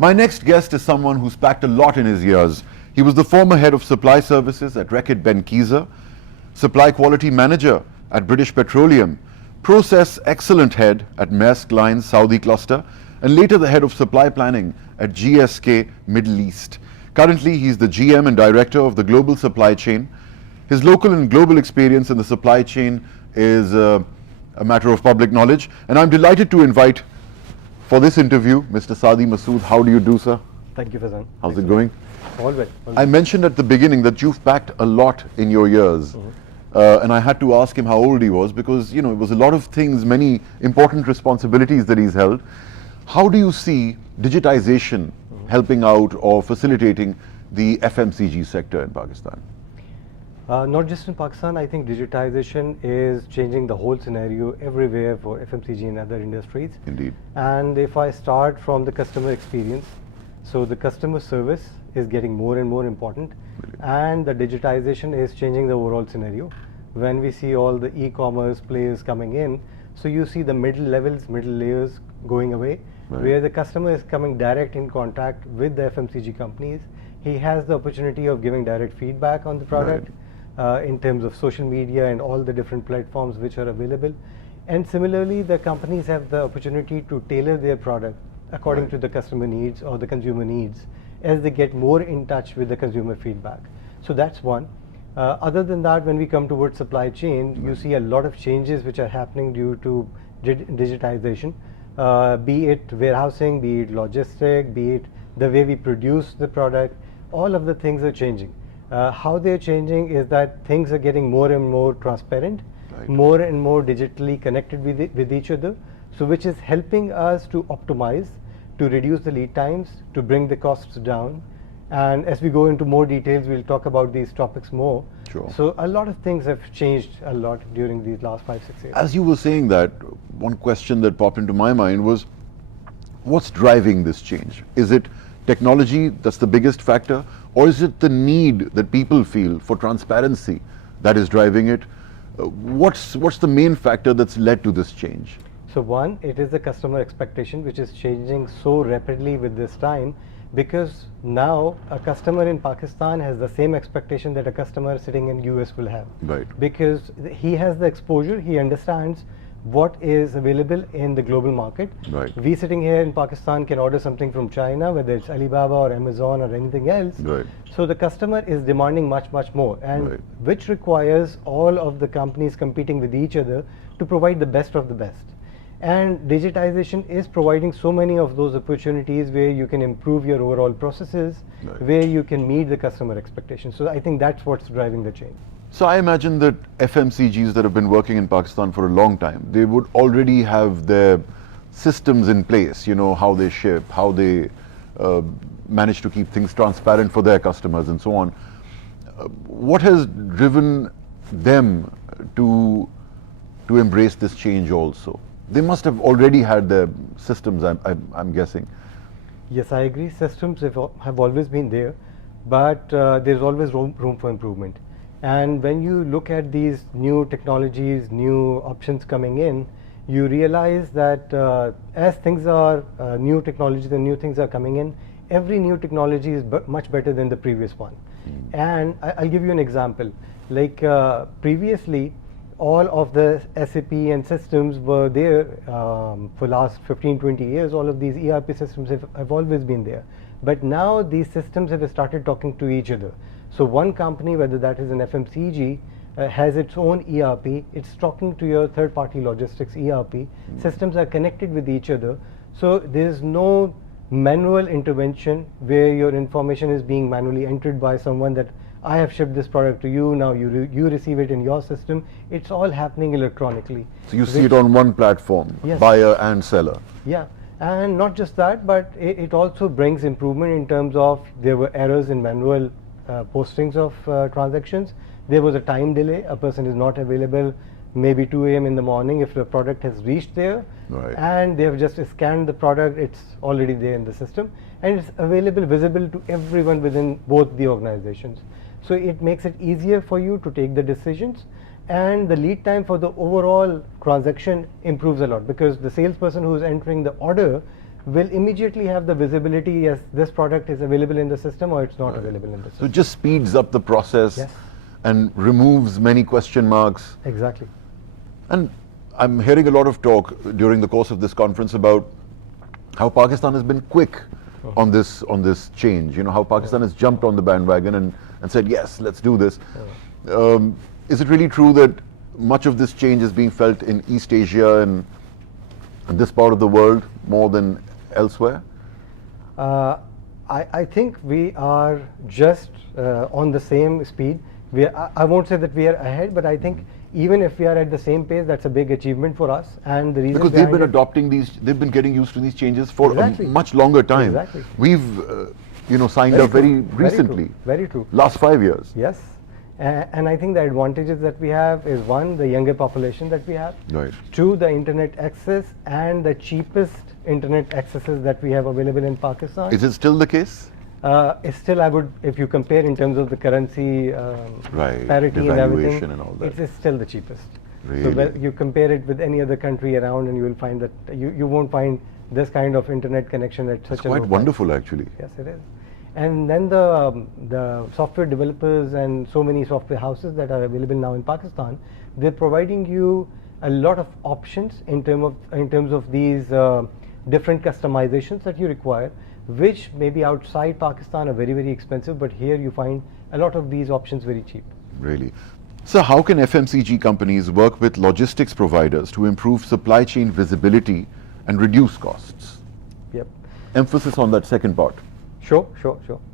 My next guest is someone who's packed a lot in his years. He was the former head of supply services at Reckitt Benckiser, supply quality manager at British Petroleum, process excellent head at Maersk Line's Saudi cluster, and later the head of supply planning at GSK Middle East. Currently, he's the GM and director of the global supply chain. His local and global experience in the supply chain is a matter of public knowledge, and I'm delighted to invite for this interview Mr. Saadi Masood. How do you do, sir? Thank you, Fazan. How's it going? All well. I mentioned at the beginning that you've packed a lot in your years. And I had to ask him how old he was because, you know, it was a lot of things, many important responsibilities that he's held. How do you see digitization helping out or facilitating the FMCG sector in Pakistan? Not just in Pakistan, I think digitization is changing the whole scenario everywhere for FMCG and other industries. Indeed. And if I start from the customer experience, so the customer service is getting more and more important, and the digitization is changing the overall scenario. When we see all the e-commerce players coming in, so you see the middle levels, middle layers going away, where the customer is coming direct in contact with the FMCG companies. He has the opportunity of giving direct feedback on the product in terms of social media and all the different platforms which are available. And similarly, the companies have the opportunity to tailor their product according to the customer needs or the consumer needs as they get more in touch with the consumer feedback. So that's one. Other than that, when we come towards supply chain, you see a lot of changes which are happening due to digitization, be it warehousing, be it logistic, be it the way we produce the product. All of the things are changing. How they're changing is that things are getting more and more transparent, more and more digitally connected with each other, so which is helping us to optimize, to reduce the lead times, to bring the costs down. And as we go into more details, we'll talk about these topics more. Sure. So a lot of things have changed a lot during these last 5-6 years. As you were saying that, one question that popped into my mind was, what's driving this change? Is it technology that's the biggest factor, or is it the need that people feel for transparency that is driving it? What's the main factor that's led to this change? So one, it is the customer expectation which is changing so rapidly with this time, because now a customer in Pakistan has the same expectation that a customer sitting in US will have. Right. Because he has the exposure, he understands what is available in the global market. Right. We sitting here in Pakistan can order something from China, whether it's Alibaba or Amazon or anything else. Right. So the customer is demanding much more, and which requires all of the companies competing with each other to provide the best of the best. And digitization is providing so many of those opportunities where you can improve your overall processes, where you can meet the customer expectations. So I think that's what's driving the change. So I imagine that FMCGs that have been working in Pakistan for a long time, they would already have their systems in place, you know, how they ship, how they manage to keep things transparent for their customers and so on. What has driven them to embrace this change also? They must have already had their systems, I'm guessing. Yes, I agree. Systems have always been there, but there's always room for improvement. And when you look at these new technologies, new options coming in, you realize that as things are new technologies and new things are coming in, every new technology is much better than the previous one. And I'll give you an example. Like previously, all of the SAP and systems were there for last 15-20 years. All of these ERP systems have always been there. But now these systems have started talking to each other. So one company, whether that is an FMCG, has its own ERP. It's talking to your third-party logistics ERP. Systems are connected with each other. So there's no manual intervention where your information is being manually entered by someone that I have shipped this product to you, now you receive it in your system. It's all happening electronically. So you see it on one platform, buyer and seller. Yeah, and not just that, but it also brings improvement in terms of there were errors in manual postings of transactions. There was a time delay, a person is not available maybe 2 a.m. in the morning if the product has reached there, and they have just scanned the product, it's already there in the system, and it's available, visible to everyone within both the organizations. So it makes it easier for you to take the decisions, and the lead time for the overall transaction improves a lot, because the salesperson who is entering the order will immediately have the visibility, yes, this product is available in the system or it's not available in the So system. it just speeds up the process Yes. and removes many question marks. Exactly. And I'm hearing a lot of talk during the course of this conference about how Pakistan has been quick on this change. You know, how Pakistan has jumped on the bandwagon and said, yes, let's do this. Is it really true that much of this change is being felt in East Asia and this part of the world more than elsewhere? I think we are just on the same speed. I won't say that we are ahead, but I think even if we are at the same pace, that's a big achievement for us. And the reason Because they've been behind it- adopting these, they've been getting used to these changes for Exactly. a much longer time. Exactly. We've, signed Very up very true, very recently. true, very true. Last 5 years. Yes. And I think the advantages that we have is one, the younger population that we have. Right. Two, the internet access and the cheapest internet accesses that we have available in Pakistan. Is it still the case? It's still, I would, if you compare in terms of the currency Right, parity and everything, devaluation and all that. it is still the cheapest. So Really? when you compare it with any other country around, and you will find that you won't find this kind of internet connection at such It's a low quite price. wonderful, actually. Yes, it is. And then the software developers and so many software houses that are available now in Pakistan, they're providing you a lot of options in terms of these different customizations that you require, which maybe outside Pakistan are very, very expensive, but here you find a lot of these options very cheap. Really. So how can FMCG companies work with logistics providers to improve supply chain visibility and reduce costs? Yep. Emphasis on that second part. Sure.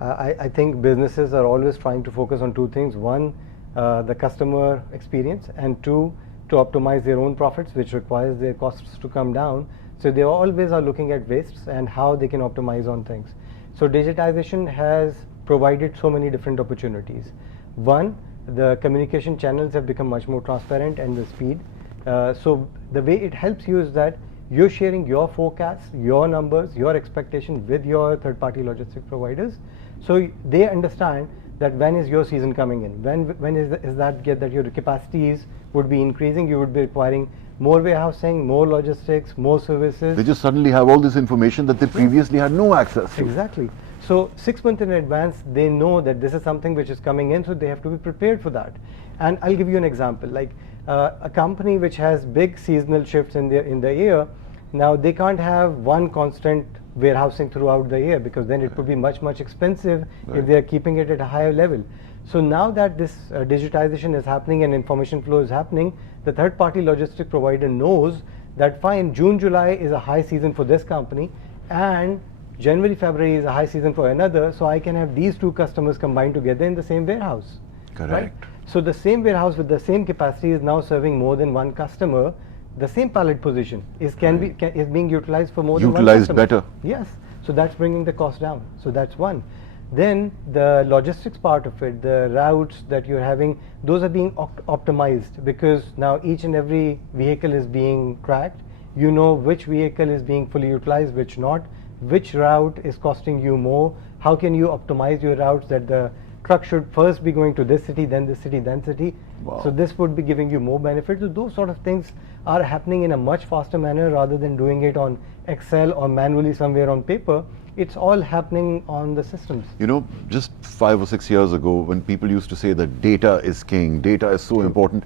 I think businesses are always trying to focus on two things. One, the customer experience, and two, to optimize their own profits, which requires their costs to come down. So they always are looking at wastes and how they can optimize on things. So digitization has provided so many different opportunities. One, the communication channels have become much more transparent and the speed. So the way it helps you is that you're sharing your forecasts, your numbers, your expectation with your third-party logistic providers. So they understand that when is your season coming in, when is that your capacities would be increasing, you would be requiring more warehousing, more logistics, more services. They just suddenly have all this information that they previously had no access to. Exactly. So 6 months in advance, they know that this is something which is coming in, so they have to be prepared for that. And I'll give you an example. Like a company which has big seasonal shifts in the year, now they can't have one constant warehousing throughout the year, because then it would be much expensive if they are keeping it at a higher level. So now that this digitization is happening and information flow is happening, the third-party logistic provider knows that fine, June, July is a high season for this company, and January, February is a high season for another, so I can have these two customers combined together in the same warehouse. Correct. Right? So the same warehouse with the same capacity is now serving more than one customer. The same pallet position is being utilized for more than one Utilized customer. better. Yes, so that's bringing the cost down. So that's one. Then the logistics part of it, the routes that you're having, those are being optimized, because now each and every vehicle is being tracked. You know which vehicle is being fully utilized, which not, which route is costing you more. How can you optimize your routes that the truck should first be going to this city, then this city, then city. Wow. So this would be giving you more benefits. So those sort of things are happening in a much faster manner rather than doing it on Excel or manually somewhere on paper. It's all happening on the systems. You know, just 5 or 6 years ago, when people used to say that data is king, data is so important,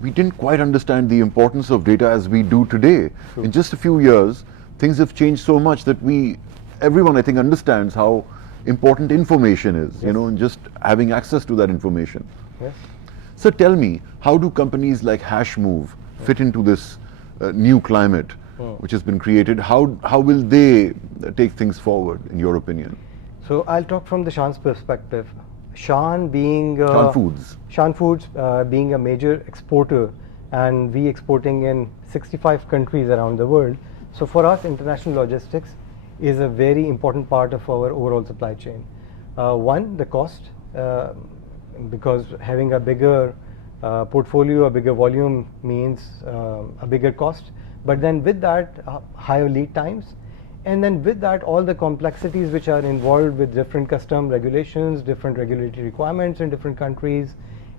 we didn't quite understand the importance of data as we do today. True. In just a few years, things have changed so much that everyone I think understands how important information is, Yes. you know, and just having access to that information. Yes. So tell me, how do companies like HashMove fit into this new climate which has been created? How will they take things forward, in your opinion? So I'll talk from the Shan's perspective. Shan being Shan Foods. Being a major exporter, and we exporting in 65 countries around the world. So for us, international logistics is a very important part of our overall supply chain. One, the cost, because having a bigger portfolio, a bigger volume means a bigger cost. But then with that, higher lead times, and then with that, all the complexities which are involved with different custom regulations, different regulatory requirements in different countries,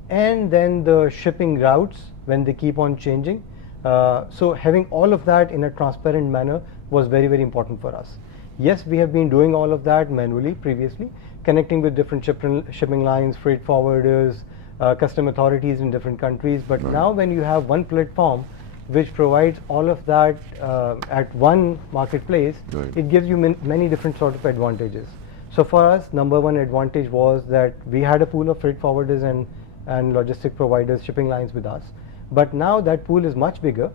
and then the shipping routes when they keep on changing. So having all of that in a transparent manner was very, very important for us. Yes, we have been doing all of that manually previously, connecting with different shipping lines, freight forwarders, custom authorities in different countries. But now when you have one platform which provides all of that at one marketplace, it gives you many different sort of advantages. So for us, number one advantage was that we had a pool of freight forwarders and logistic providers, shipping lines with us. But now that pool is much bigger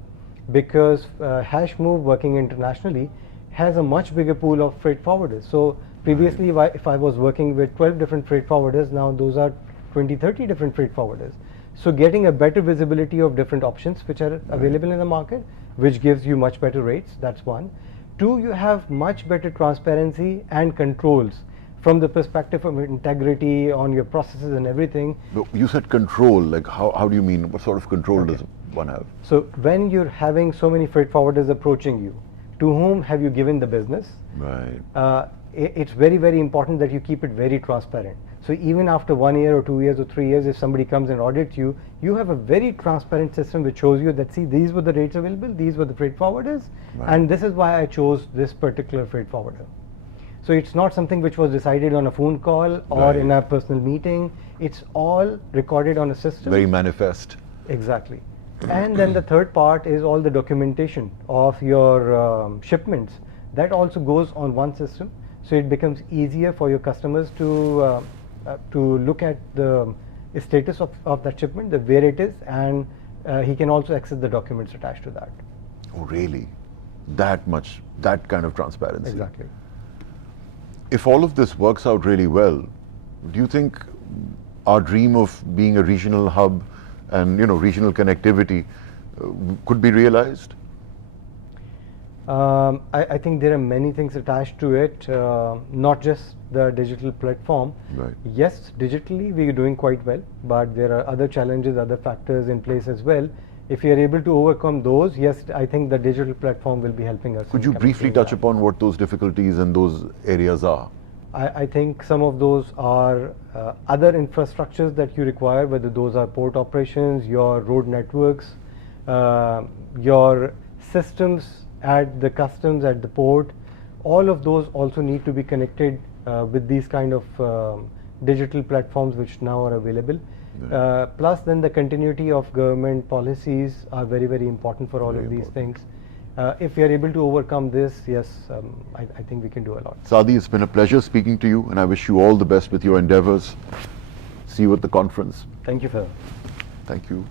because HashMove, working internationally, has a much bigger pool of freight forwarders. So previously, if I was working with 12 different freight forwarders, now those are 20, 30 different freight forwarders. So getting a better visibility of different options which are available in the market, which gives you much better rates, that's one. Two, you have much better transparency and controls from the perspective of integrity on your processes and everything. But you said control, like how do you mean? What sort of control does one have? So when you're having so many freight forwarders approaching you, to whom have you given the business? Right. It's very, very important that you keep it very transparent. So even after 1 year or 2 years or 3 years, if somebody comes and audits you, you have a very transparent system which shows you that, see, these were the rates available, these were the freight forwarders, and this is why I chose this particular freight forwarder. So it's not something which was decided on a phone call or in a personal meeting. It's all recorded on a system. Very manifest. Exactly. And then the third part is all the documentation of your shipments. That also goes on one system. So it becomes easier for your customers to look at the status of that shipment, where it is, and he can also access the documents attached to that. Oh, really? That much, that kind of transparency? Exactly. If all of this works out really well, do you think our dream of being a regional hub and regional connectivity could be realized? I think there are many things attached to it, not just the digital platform. Right. Yes, digitally we are doing quite well, but there are other challenges, other factors in place as well. If you are able to overcome those, yes, I think the digital platform will be helping us. Could you briefly touch upon what those difficulties and those areas are? I think some of those are other infrastructures that you require, whether those are port operations, your road networks, your systems at the customs, at the port. All of those also need to be connected with these kind of digital platforms which now are available. Plus then the continuity of government policies are very, very important for all of these things. If we are able to overcome this, yes, I think we can do a lot. Saadi, it's been a pleasure speaking to you, and I wish you all the best with your endeavors. See you at the conference. Thank you, sir. Thank you.